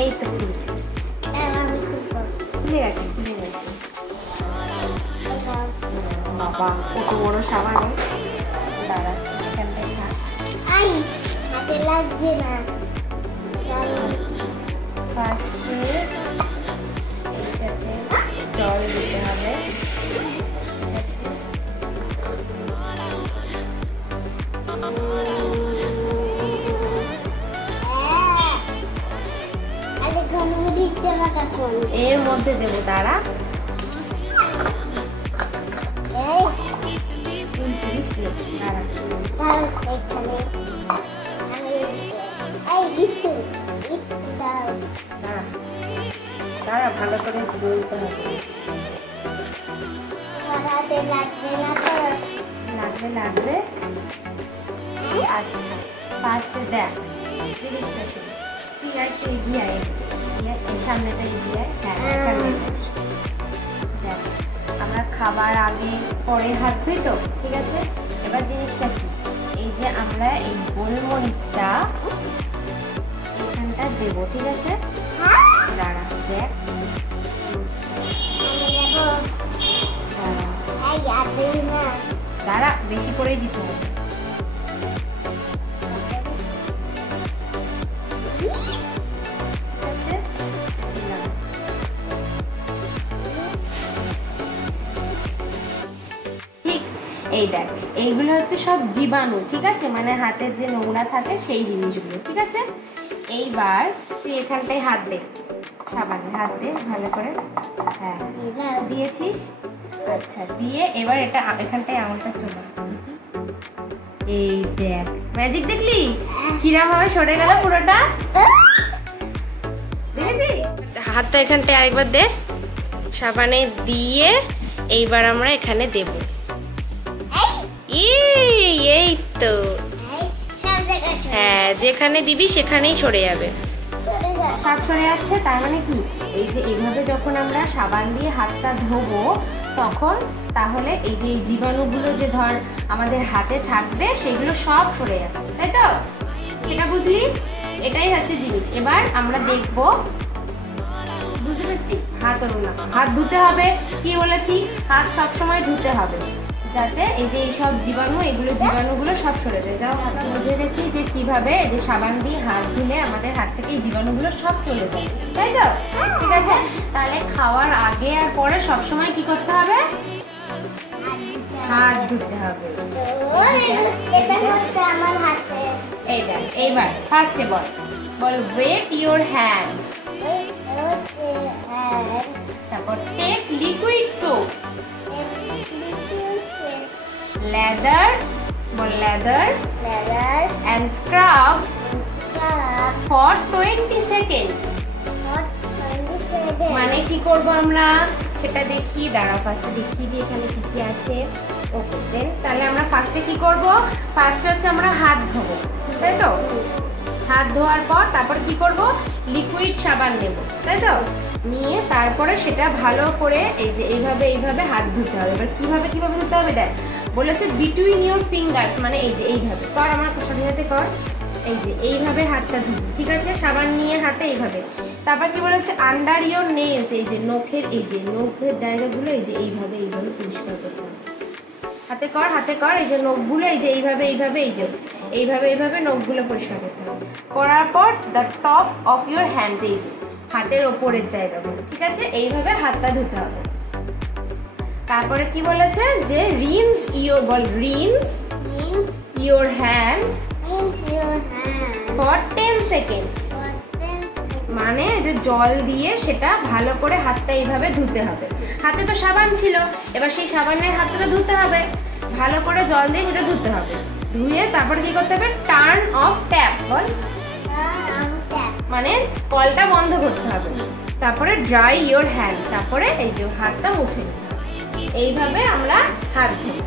এই তো খুলছি, খুলে গেছে খুলে গেছে। বাবা কত বড় সাবান, দাঁড়া এখানটাই হাতে লাগছে না। ফার্স্টে এইটাতে জল দিতে হবে, ঠিক আছে? এর মধ্যে দেবো, দাঁড়া দাঁড়া ভালো করে বলতে হবে। লাগবে লাগবে। আচ্ছা ফার্স্টে দেখ জিনিসটা শুরু, ঠিক আছে? এগিয়ে আয়, সামনেটা এগিয়ে আয়। হ্যাঁ দেখ, আমরা খাবার আগে পরে হাত ধুই তো, ঠিক আছে? এবার জিনিসটা কি, এই যে আমরা এই গোলমরিচটা এখানটা দেবো, ঠিক আছে? দাঁড়া দেখ, দাঁড়া বেশি করেই দিতে হবে। এই দেখ, এইগুলো হচ্ছে সব জীবাণু, ঠিক আছে? মানে হাতের যে নোংরা থাকে সেই জিনিসগুলো, ঠিক আছে? এইবার তুই এখানটায় হাত দে, সাবানে হাত দে ভালো করে। হ্যাঁ দিয়েছিস, আচ্ছা দিয়ে এবার এটা এখানটায় আঙুলটা চলে, এই দেখ ম্যাজিক দেখলি কিরম ভাবে সরে গেল পুরোটা, দেখেছিস? হাতটা এখানটায় আরেকবার দে, সাবানে দিয়ে এইবার আমরা এখানে দেবো। এই তো, হ্যাঁ যেখানে দিবি সেখানেই সরে যাবে, সব সরে যাচ্ছে। তার মানে কি, এই যে এইভাবে যখন আমরা সাবান দিয়ে হাতটা ধোবো তখন তাহলে এই যে এই জীবাণুগুলো যে ধর আমাদের হাতে থাকবে সেগুলো সব সরে যাচ্ছে, তাই তো? এটা বুঝলি? এটাই হচ্ছে জিনিস। এবার আমরা দেখবো, বুঝতে পারছি? হাত ধুতে হবে, কি বলেছি? হাত সবসময় ধুতে হবে যাতে এই যে এইসব জীবাণুগুলো সব সরে যায়। যাও হাতটা বুঝে গেছি যে কিভাবে এই যে সাবান দিয়ে হাত ধুলে আমাদের হাত থেকে এই জীবাণুগুলো সব চলে যায়, তাই তো? ঠিক আছে, তাহলে খাওয়ার আগে আর পরে সবসময় কি করতে হবে? হাত ধুতে হবে। এই দেখ, এইবার ফার্স্টে বল ওয়েট ইউর হ্যান্ডস, তারপর take liquid soap, leather and scrub for 20 seconds। মানে কি করব আমরা সেটা দেখি, দাঁড়া ফার্স্টে দেখিয়ে দিই এখানে কি কি আছে। ওকে দেন, তাহলে আমরা ফার্স্টে কি করব? ফার্স্টে হচ্ছে আমরা হাত ধোবো, তাই তো? হাত ধোয়ার পর তারপর কি করব? লিকুইড সাবান নেব, তাই তো? নিয়ে তারপরে সেটা ভালো করে এই যে এইভাবে হাত ধুতে হবে। এবার কিভাবে ধুতে হবে দেখ, বলেছে বিটুইন ইউর ফিঙ্গার্স, মানে এই যে এইভাবে কর, আমার সাথে সাথে কর, এই যে এইভাবে হাতটা ধুবি, ঠিক আছে? সাবান নিয়ে হাতে এইভাবে। তারপর কি বলেছে আন্ডার ইউর নেলস, এই যে নখের জায়গাগুলো এই যে এইভাবে পরিষ্কার করতে হবে। হাতে কর এই যে নখগুলো এই যে এইভাবে নখগুলো পরিষ্কার করতে হবে। করার পর the top of your hands, এই যে হাতের ওপরের জায়গাগুলো, ঠিক আছে? এইভাবে হাতটা ধুতে হবে। তারপরে কি বলেছে যে rinse your hands for 10 second, মানে যে জল দিয়ে সেটা ভালো করে হাতটা এইভাবে ধুতে হবে। হাতে তো সাবান ছিল, এবার সেই সাবানের হাতটা ধুতে হবে, ভালো করে জল দিয়ে সেটা ধুতে হবে। ধুয়ে তারপরে কি করতে হবে? টার্ন অফ ট্যাপ, বল মানে কলটা বন্ধ করতে হবে। তারপরে ড্রাই ইউর হ্যান্ড, তারপরে এই যে হাতটা মুছে নিতে হবে। এইভাবে আমরা হাত ধুই।